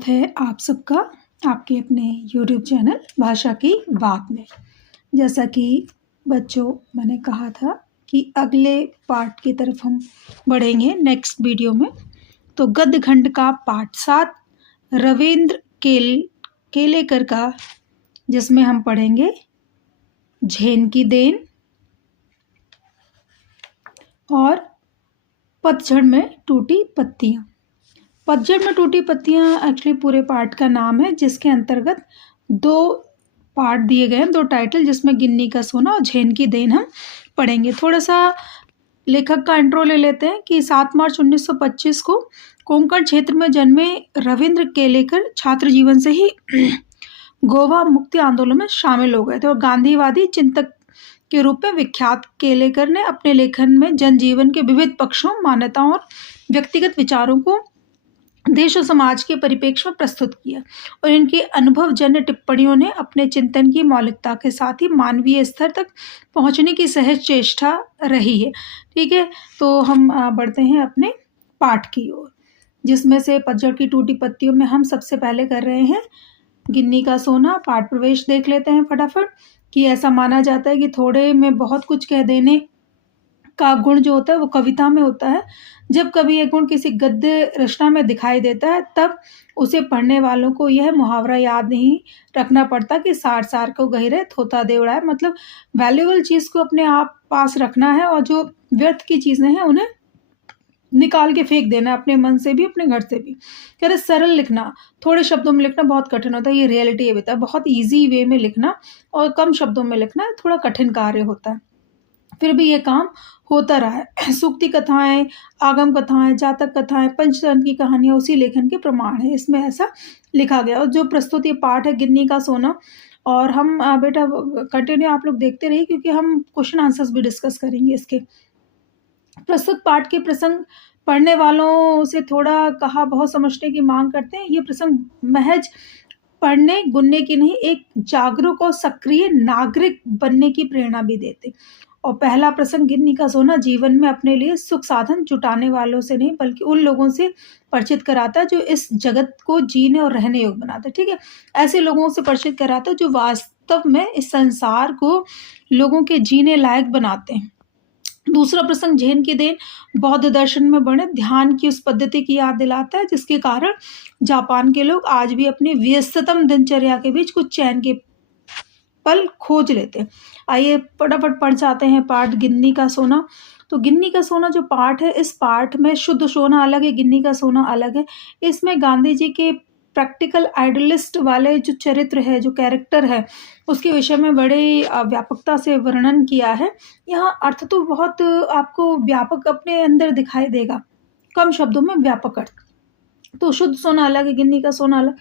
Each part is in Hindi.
स्वागत है आप सबका आपके अपने YouTube चैनल भाषा की बात में। जैसा कि बच्चों मैंने कहा था कि अगले पार्ट की तरफ हम बढ़ेंगे नेक्स्ट वीडियो में। तो गद्य खंड का पार्ट 7 रविंद्र केलेकर का, जिसमें हम पढ़ेंगे झेन की देन और पतझड़ में टूटी पत्तियां। पतझड़ में टूटी पत्तियां एक्चुअली पूरे पार्ट का नाम है, जिसके अंतर्गत 2 पार्ट दिए गए हैं, 2 टाइटल, जिसमें गिन्नी का सोना और झेन की देन हम पढ़ेंगे। थोड़ा सा लेखक का इंट्रो ले लेते हैं कि 7 मार्च 1925 को कोंकण क्षेत्र में जन्मे रविंद्र केलेकर छात्र जीवन से ही गोवा मुक्ति आंदोलन में शामिल हो गए थे और गांधीवादी चिंतक के रूप में विख्यात। केलेकर ने अपने लेखन में जनजीवन के विविध पक्षों, मान्यताओं और व्यक्तिगत विचारों को देश और समाज के परिप्रेक्ष्य में प्रस्तुत किया और इनकी अनुभवजन्य टिप्पणियों ने अपने चिंतन की मौलिकता के साथ ही मानवीय स्तर तक पहुंचने की सहज चेष्टा रही है। ठीक है, तो हम बढ़ते हैं अपने पाठ की ओर, जिसमें से पतझड़ की टूटी पत्तियों में हम सबसे पहले कर रहे हैं गिन्नी का सोना। पाठ प्रवेश देख लेते हैं फटाफट। कि ऐसा माना जाता है कि थोड़े में बहुत कुछ कह देने का गुण जो होता है वो कविता में होता है। जब कभी यह गुण किसी गद्य रचना में दिखाई देता है, तब उसे पढ़ने वालों को यह मुहावरा याद नहीं रखना पड़ता कि सार सार को गहिरे थोथा दे उड़ाए। मतलब वैल्यूएबल चीज़ को अपने आप पास रखना है और जो व्यर्थ की चीज़ें हैं उन्हें निकाल के फेंक देना, अपने मन से भी अपने घर से भी। कह रहे सरल लिखना, थोड़े शब्दों में लिखना बहुत कठिन होता है, ये रियलिटी है बेटा। बहुत ईजी वे में लिखना और कम शब्दों में लिखना थोड़ा कठिन कार्य होता है, फिर भी ये काम होता रहा है। सूक्ति कथाएं, आगम कथाएं, जातक कथाएं, पंचतंत्र की कहानियां उसी लेखन के प्रमाण है। इसमें ऐसा लिखा गया। और जो प्रस्तुत ये पाठ है गिन्नी का सोना, और हम बेटा कंटिन्यू आप लोग देखते रहिए, क्योंकि हम क्वेश्चन आंसर्स भी डिस्कस करेंगे इसके। प्रस्तुत पाठ के प्रसंग पढ़ने वालों से थोड़ा कहा बहुत समझने की मांग करते हैं। ये प्रसंग महज पढ़ने गुनने की नहीं, एक जागरूक और सक्रिय नागरिक बनने की प्रेरणा भी देते। और पहला प्रसंग गिन्नी का सोना जीवन में अपने लिए सुख साधन जुटाने वालों से नहीं, बल्कि उन लोगों से परिचित कराता है जो इस जगत को जीने और रहने योग्य बनाता है। ठीक है, ऐसे लोगों से परिचित कराता है जो वास्तव में इस संसार को लोगों के जीने लायक बनाते हैं। दूसरा प्रसंग झेन की देन बौद्ध दर्शन में बने ध्यान की उस पद्धति की याद दिलाता है जिसके कारण जापान के लोग आज भी अपनी व्यस्ततम दिनचर्या के बीच कुछ चैन के पल खोज लेते हैं। आइए फटाफट पढ़ जाते हैं पाठ गिन्नी का सोना। तो गिन्नी का सोना जो पाठ है, इस पाठ में शुद्ध सोना अलग है, गिन्नी का सोना अलग है। इसमें गांधी जी के प्रैक्टिकल आइडियलिस्ट वाले जो चरित्र है, जो कैरेक्टर है, उसके विषय में बड़े व्यापकता से वर्णन किया है। यहाँ अर्थ तो बहुत आपको व्यापक अपने अंदर दिखाई देगा, कम शब्दों में व्यापक अर्थ। तो शुद्ध सोना अलग है, गिन्नी का सोना अलग।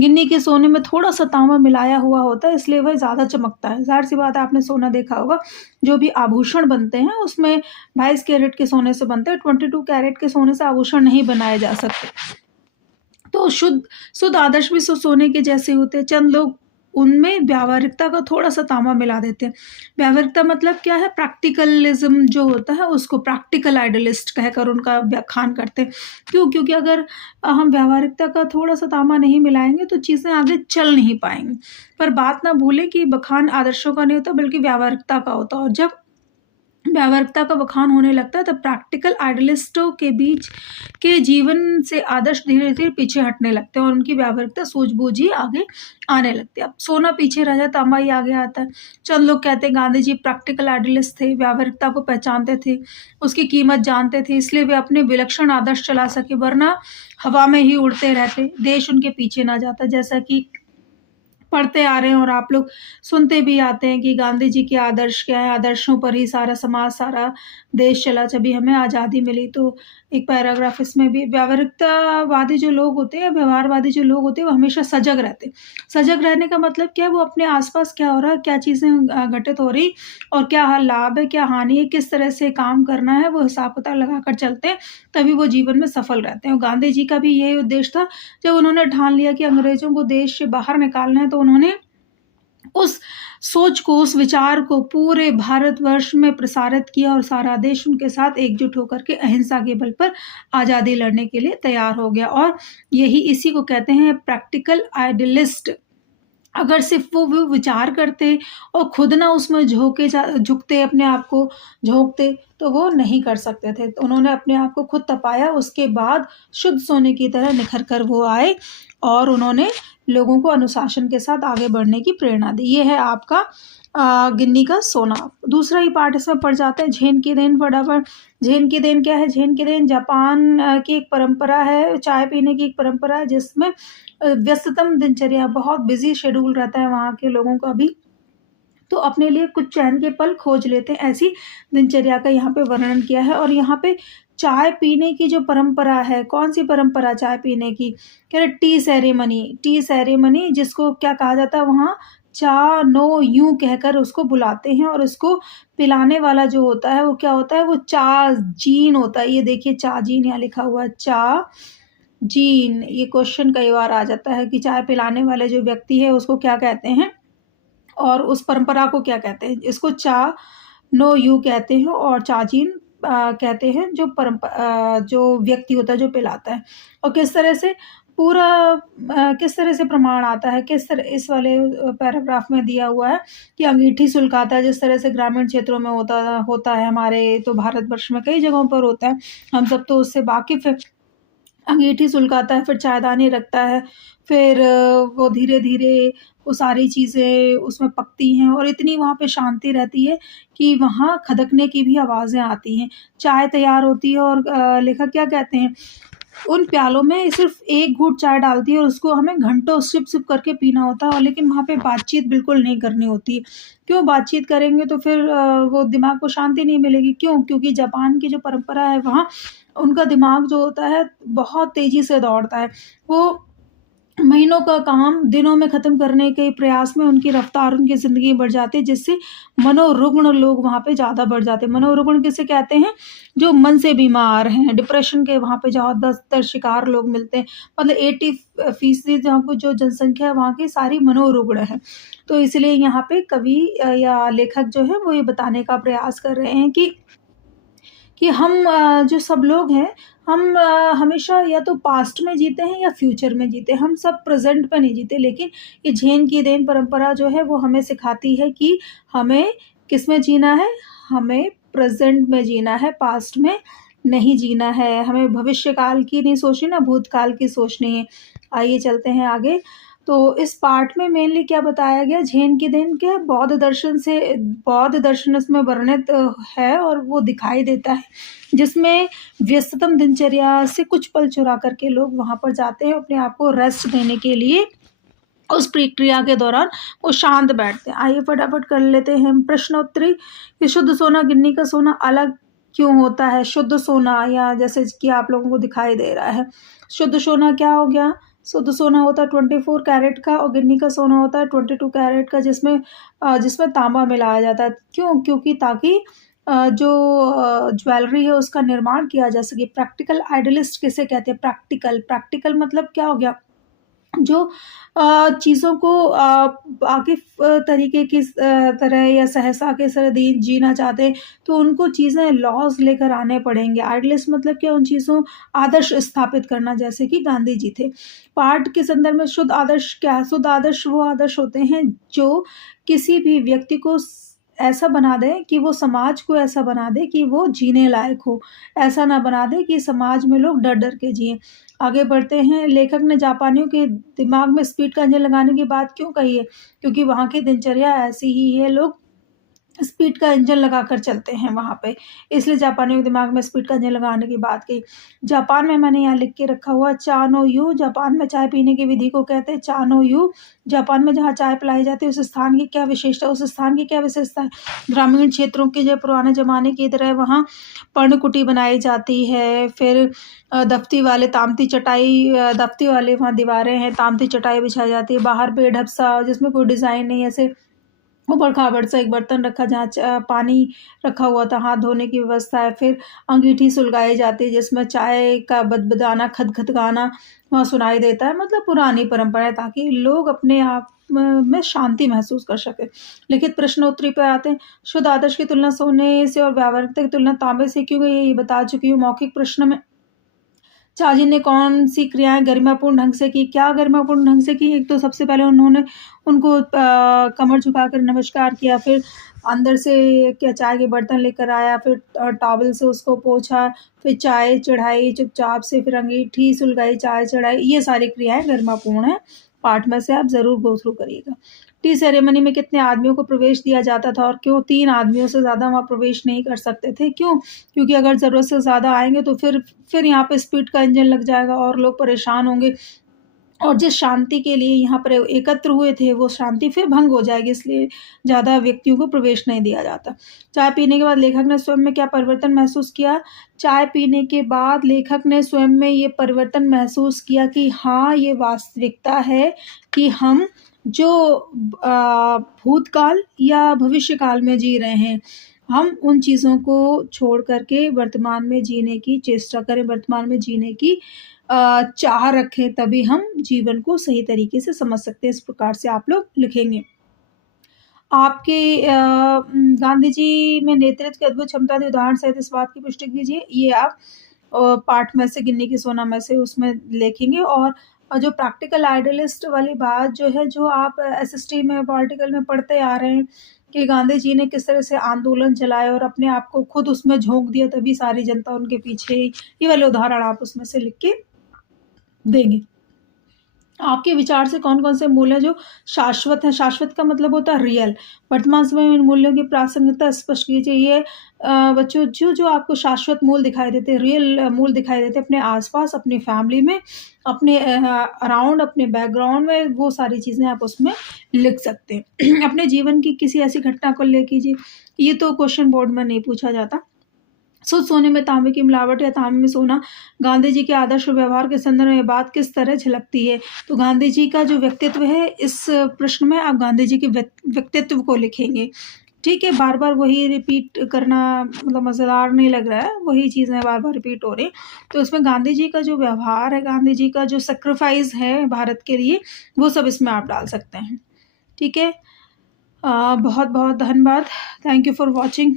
गिन्नी के सोने में थोड़ा सा तांबा मिलाया हुआ होता है, इसलिए वह ज़्यादा चमकता है। ज़ाहिर सी बात है, आपने सोना देखा होगा, जो भी आभूषण बनते हैं उसमें 22 कैरेट के सोने से बनते हैं, 22 कैरेट के सोने से आभूषण नहीं बनाए जा सकते। तो शुद्ध आदर्श भी सोने के जैसे होते हैं। चंद लोग उनमें व्यावहारिकता का थोड़ा सा तांबा मिला देते हैं। व्यावहारिकता मतलब क्या है? प्रैक्टिकलिज्म जो होता है उसको प्रैक्टिकल आइडियलिस्ट कहकर उनका व्याख्यान करते हैं। क्यों? क्योंकि अगर हम व्यावहारिकता का थोड़ा सा तांबा नहीं मिलाएंगे तो चीज़ें आगे चल नहीं पाएंगी। पर बात ना भूलें कि बखान आदर्शों का नहीं होता, बल्कि व्यावहारिकता का होता है। और जब व्यावहारिकता का बखान होने लगता है तब प्रैक्टिकल आइडियलिस्टों के बीच के जीवन से आदर्श धीरे धीरे पीछे हटने लगते हैं और उनकी व्यावहारिकता सूझबूझ ही आगे आने लगती है। अब सोना पीछे रह जाए, तांबा ही आगे आता है। चंद लोग कहते हैं गांधी जी प्रैक्टिकल आइडियलिस्ट थे, व्यावहारिकता को पहचानते थे, उसकी कीमत जानते थे, इसलिए वे अपने विलक्षण आदर्श चला सके, वरना हवा में ही उड़ते रहते, देश उनके पीछे ना जाता। जैसा कि पढ़ते आ रहे हैं और आप लोग सुनते भी आते हैं कि गांधी जी के आदर्श क्या है, आदर्शों पर ही सारा समाज, सारा देश चला। जब भी हमें आज़ादी मिली तो एक पैराग्राफ इसमें भी, व्यावहारिकतावादी जो लोग होते हैं, व्यवहारवादी जो लोग होते हैं, वो हमेशा सजग रहते हैं। सजग रहने का मतलब क्या है? वो अपने आसपास क्या हो रहा है, क्या चीज़ें घटित हो रही और क्या लाभ है, क्या हानि है, किस तरह से काम करना है, वो हिसाब किताब लगा कर चलते हैं, तभी वो जीवन में सफल रहते हैं। और गांधी जी का भी यही उद्देश्य था। जब उन्होंने ठान लिया कि अंग्रेजों को देश से बाहर निकालना है, तो उन्होंने उस सोच को, उस विचार को पूरे भारतवर्ष में प्रसारित किया और सारा देश उनके साथ एकजुट होकर के अहिंसा के बल पर आज़ादी लड़ने के लिए तैयार हो गया। और यही इसी को कहते हैं प्रैक्टिकल आइडियलिस्ट। अगर सिर्फ वो विचार करते और खुद ना उसमें झुकते, अपने आप को झोंकते, तो वो नहीं कर सकते थे। तो उन्होंने अपने आप को खुद तपाया, उसके बाद शुद्ध सोने की तरह निखर कर वो आए और उन्होंने लोगों को अनुशासन के साथ आगे बढ़ने की प्रेरणा दी। ये है आपका गिन्नी का सोना। दूसरा ही पार्ट इसमें पड़ जाता है झेन की देन। फटाफट, झेन की देन क्या है? झेन की देन जापान की एक परंपरा है, चाय पीने की एक परंपरा है, जिसमें व्यस्ततम दिनचर्या, बहुत बिजी शेड्यूल रहता है वहाँ के लोगों का भी, तो अपने लिए कुछ चैन के पल खोज लेते हैं। ऐसी दिनचर्या का यहाँ पे वर्णन किया है। और यहाँ पे चाय पीने की जो परंपरा है, कौन सी परंपरा चाय पीने की? कह रहे टी सेरेमनी। टी सेरेमनी जिसको क्या कहा जाता है वहाँ? चा नो यूं कहकर उसको बुलाते हैं। और उसको पिलाने वाला जो होता है वो क्या होता है? वो चा जीन होता है। ये देखिए चा जीन यहाँ लिखा हुआ है, चा जीन। ये क्वेश्चन कई बार आ जाता है कि चाय पिलाने वाले जो व्यक्ति है उसको क्या कहते हैं और उस परंपरा को क्या कहते हैं? इसको चा नो यू कहते हैं और चाजीन कहते हैं जो व्यक्ति होता है जो पिलाता है। और किस तरह से पूरा किस तरह से प्रमाण आता है, किस तरह इस वाले पैराग्राफ में दिया हुआ है कि अंगीठी सुलगाता है, जिस तरह से ग्रामीण क्षेत्रों में होता है, हमारे तो भारतवर्ष में कई जगहों पर होता है, हम सब तो उससे वाकिफ़ है। अंगीठी सुलगाता है, फिर चायदानी रखता है, फिर वो धीरे-धीरे वो सारी चीज़ें उसमें पकती हैं और इतनी वहाँ पे शांति रहती है कि वहाँ खदकने की भी आवाज़ें आती हैं। चाय तैयार होती है और लेखक क्या कहते हैं, उन प्यालों में सिर्फ़ एक घूँट चाय डालती है और उसको हमें घंटों सिप-सिप करके पीना होता है, और लेकिन वहाँ पे बातचीत बिल्कुल नहीं करनी होती है। क्यों? बातचीत करेंगे तो फिर वो दिमाग को शांति नहीं मिलेगी। क्यों? क्योंकि जापान की जो परंपरा है वहाँ उनका दिमाग जो होता है बहुत तेज़ी से दौड़ता है। वो महीनों का काम दिनों में ख़त्म करने के प्रयास में उनकी रफ़्तार, उनकी ज़िंदगी बढ़ जाती है, जिससे मनोरुग्ण लोग वहाँ पे ज़्यादा बढ़ जाते हैं। मनोरुग्ण किसे कहते हैं? जो मन से बीमार हैं, डिप्रेशन के वहाँ पे ज़्यादातर शिकार लोग मिलते हैं। मतलब 80% जहाँ पे जो जनसंख्या है वहाँ की सारी मनोरुग्ण है। तो इसलिए यहाँ पे कवि या लेखक जो है वो ये बताने का प्रयास कर रहे हैं कि हम जो सब लोग हैं, हम हमेशा या तो पास्ट में जीते हैं या फ्यूचर में जीते हैं, हम सब प्रेज़ेंट पे नहीं जीते। लेकिन ये झेन की देन परंपरा जो है वो हमें सिखाती है कि हमें किसमें जीना है? हमें प्रेज़ेंट में जीना है, पास्ट में नहीं जीना है। हमें भविष्यकाल की नहीं सोचनी, ना भूतकाल की सोचनी है। आइए चलते हैं आगे। तो इस पार्ट में मेनली क्या बताया गया? झेन की देन क्या बौद्ध दर्शन इसमें वर्णित है और वो दिखाई देता है, जिसमें व्यस्ततम दिनचर्या से कुछ पल चुरा करके लोग वहाँ पर जाते हैं अपने आप को रेस्ट देने के लिए। उस प्रक्रिया के दौरान वो शांत बैठते हैं। आइए फटाफट कर लेते हैं प्रश्नोत्तरी कि शुद्ध सोना, गिन्नी का सोना अलग क्यों होता है? शुद्ध सोना, या जैसे कि आप लोगों को दिखाई दे रहा है, शुद्ध सोना क्या हो गया? शुद्ध सोना होता है 24 कैरेट का और गिन्नी का सोना होता है 22 कैरेट का, जिसमें तांबा मिलाया जाता है। क्यों? क्योंकि ताकि जो ज्वेलरी है उसका निर्माण किया जा सके। प्रैक्टिकल आइडियलिस्ट किसे कहते हैं? प्रैक्टिकल मतलब क्या हो गया? जो चीज़ों को वाक़िफ़ तरीके की तरह या सहसा के तरह जीना चाहते हैं, तो उनको चीज़ें लॉज़ लेकर आने पड़ेंगे। आइडियलिस्ट मतलब क्या? उन चीज़ों आदर्श स्थापित करना, जैसे कि गांधी जी थे। पाठ के संदर्भ में शुद्ध आदर्श क्या है? शुद्ध आदर्श वो आदर्श होते हैं जो किसी भी व्यक्ति को ऐसा बना दें कि वो समाज को ऐसा बना दे कि वो जीने लायक हो। ऐसा ना बना दे कि समाज में लोग डर-डर के जिएँ। आगे बढ़ते हैं। लेखक ने जापानियों के दिमाग में स्पीड का इंजन लगाने की बात क्यों कही है? क्योंकि वहाँ की दिनचर्या ऐसी ही है, लोग स्पीड का इंजन लगाकर चलते हैं वहाँ पे, इसलिए जापानियों के दिमाग में स्पीड का इंजन लगाने की बात कही। जापान में मैंने यहाँ लिख के रखा हुआ चा नो यू, जापान में चाय पीने की विधि को कहते हैं चा नो यू। जापान में जहाँ चाय पिलाई जाती है उस स्थान की क्या विशेषता? उस स्थान की क्या विशेषता है? ग्रामीण क्षेत्रों के जो पुराने ज़माने की तरह वहाँ पर्णकुटी बनाई जाती है। फिर दफ्ती वाले दफ्ती वाले वहाँ दीवारें हैं, तामती चटाई बिछाई जाती है। बाहर बेढप सा जिसमें कोई डिज़ाइन नहीं, ऐसे ऊबड़-खाबड़ सा एक बर्तन रखा जहाँ पानी रखा हुआ था, हाथ धोने की व्यवस्था है, फिर अंगीठी सुलगाई जाती है जिसमें चाय का बदबदाना, खदखदगाना वहाँ सुनाई देता है, मतलब पुरानी परंपरा है ताकि लोग अपने आप में शांति महसूस कर सकें। लिखित प्रश्नोत्तरी पे आते हैं, शुद्ध आदर्श की तुलना सोने से और व्यावहारिकता की तुलना तांबे से क्यों गई, ये बता चुकी हूँ। मौखिक प्रश्न में चाची ने कौन-सी क्रियाएँ गरिमापूर्ण ढंग से की? क्या गरिमापूर्ण ढंग से की? एक तो सबसे पहले उन्होंने उनको कमर झुकाकर नमस्कार किया, फिर अंदर से क्या चाय के बर्तन लेकर आया, फिर टॉवल से उसको पोंछा, फिर चाय चढ़ाई चुपचाप से, फिर अंगीठी सुलगाई, चाय चढ़ाई, ये सारी क्रियाएँ गरिमापूर्ण हैं। पाठ में से आप ज़रूर गो थ्रू करिएगा। टी सेरेमनी में कितने आदमियों को प्रवेश दिया जाता था और क्यों? 3 आदमियों से ज़्यादा वहाँ प्रवेश नहीं कर सकते थे। क्यों? क्योंकि अगर ज़रूरत से ज़्यादा आएँगे तो फिर यहाँ पे स्पीड का इंजन लग जाएगा और लोग परेशान होंगे और जिस शांति के लिए यहाँ पर एकत्र हुए थे, वो शांति फिर भंग हो जाएगी, इसलिए ज़्यादा व्यक्तियों को प्रवेश नहीं दिया जाता। चाय पीने के बाद लेखक ने स्वयं में क्या परिवर्तन महसूस किया? चाय पीने के बाद लेखक ने स्वयं में ये परिवर्तन महसूस किया कि हाँ, ये वास्तविकता है कि हम जो भूतकाल या भविष्यकाल में जी रहे हैं, हम उन चीज़ों को छोड़ कर के वर्तमान में जीने की चेष्टा करें, वर्तमान में जीने की चाह रखें, तभी हम जीवन को सही तरीके से समझ सकते हैं। इस प्रकार से आप लोग लिखेंगे। आपके गांधी जी में नेतृत्व की अद्भुत क्षमता थी, उदाहरण सहित इस बात की पुष्टि कीजिए। ये आप पाठ में से गिनने की सोना में से उसमें लिखेंगे और जो प्रैक्टिकल आइडियलिस्ट वाली बात जो है, जो आप एसएसटी में पॉलिटिकल में पढ़ते आ रहे हैं कि गांधी जी ने किस तरह से आंदोलन चलाए और अपने आप को खुद उसमें झोंक दिया, तभी सारी जनता उनके पीछे, ये वाले उदाहरण आप उसमें से लिख के देंगे। आपके विचार से कौन-कौन से मूल्य हैं जो शाश्वत हैं? शाश्वत का मतलब होता है रियल। वर्तमान समय में इन मूल्यों की प्रासंगिकता स्पष्ट कीजिए। ये बच्चों जो आपको शाश्वत मूल्य दिखाई देते हैं, रियल मूल्य दिखाई देते हैं अपने आस-पास, अपनी फैमिली में, अपने अराउंड, अपने बैकग्राउंड में, वो सारी चीज़ें आप उसमें लिख सकते हैं। अपने जीवन की किसी ऐसी घटना को ले कीजिए। ये तो क्वेश्चन बोर्ड में नहीं पूछा जाता। शुद्ध सोने में तांबे की मिलावट या तांबे में सोना, गांधी जी के आदर्श और व्यवहार के संदर्भ में बात किस तरह झलकती है? तो गांधी जी का जो व्यक्तित्व है, इस प्रश्न में आप गांधी जी के व्यक्तित्व को लिखेंगे। ठीक है, बार-बार वही रिपीट करना मतलब मज़ेदार नहीं लग रहा है, वही चीज़ें बार-बार रिपीट हो रही हैं। तो इसमें गांधी जी का जो व्यवहार है, गांधी जी का जो सैक्रिफ़ाइस है भारत के लिए, वो सब इसमें आप डाल सकते हैं। ठीक है? बहुत-बहुत धन्यवाद। Thank you for watching.